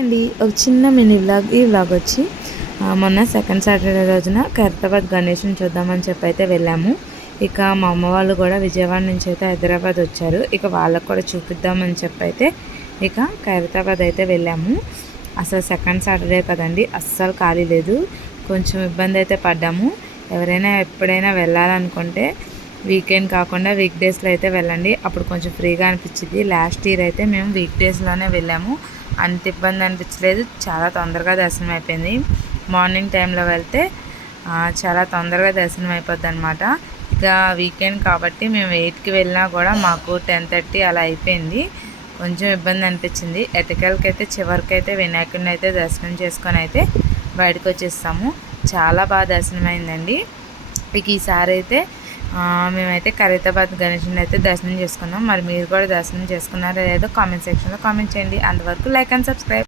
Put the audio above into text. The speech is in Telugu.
అండి. ఒక చిన్న మినీ వ్లాగ్ ఈ వ్లాగ్ వచ్చి మొన్న సెకండ్ సాటర్డే రోజున ఖైరతాబాద్ గణేష్ని చూద్దామని చెప్పి అయితే వెళ్ళాము. ఇక మా అమ్మ వాళ్ళు కూడా విజయవాడ నుంచి అయితే హైదరాబాద్ వచ్చారు. ఇక వాళ్ళకు కూడా చూపిద్దామని చెప్పి అయితే ఇక ఖైరతాబాద్ అయితే వెళ్ళాము. అసలు సెకండ్ సాటర్డే కదండి అస్సలు ఖాళీ లేదు. కొంచెం ఇబ్బంది అయితే పడ్డాము. ఎవరైనా ఎప్పుడైనా వెళ్ళాలనుకుంటే వీకెండ్ కాకుండా వీక్ డేస్లో అయితే వెళ్ళండి. అప్పుడు కొంచెం ఫ్రీగా అనిపించింది. లాస్ట్ ఇయర్ అయితే మేము వీక్ డేస్లోనే వెళ్ళాము. అంత ఇబ్బంది అనిపించలేదు. చాలా తొందరగా దర్శనం అయిపోయింది. మార్నింగ్ టైంలో వెళ్తే చాలా తొందరగా దర్శనం అయిపోద్ది అనమాట ఇక వీకెండ్ కాబట్టి మేము ఎయిట్కి వెళ్ళినా కూడా మాకు టెన్ థర్టీ అలా అయిపోయింది. కొంచెం ఇబ్బంది అనిపించింది. ఎటకాలకి అయితే చివరికి అయితే వినాయకుడిని అయితే దర్శనం చేసుకొని అయితే బయటకు వచ్చేస్తాము చాలా బాగా దర్శనం అయిందండి ఇక ఈసారి అయితే మేమైతే ఖరీదాబాద్ గణేషుని అయితే దర్శనం చేసుకున్నాం. మరి మీరు కూడా దర్శనం చేసుకున్నారా లేదో కామెంట్ సెక్షన్లో కామెంట్ చేయండి. అంతవరకు లైక్ అండ్ సబ్స్క్రైబ్.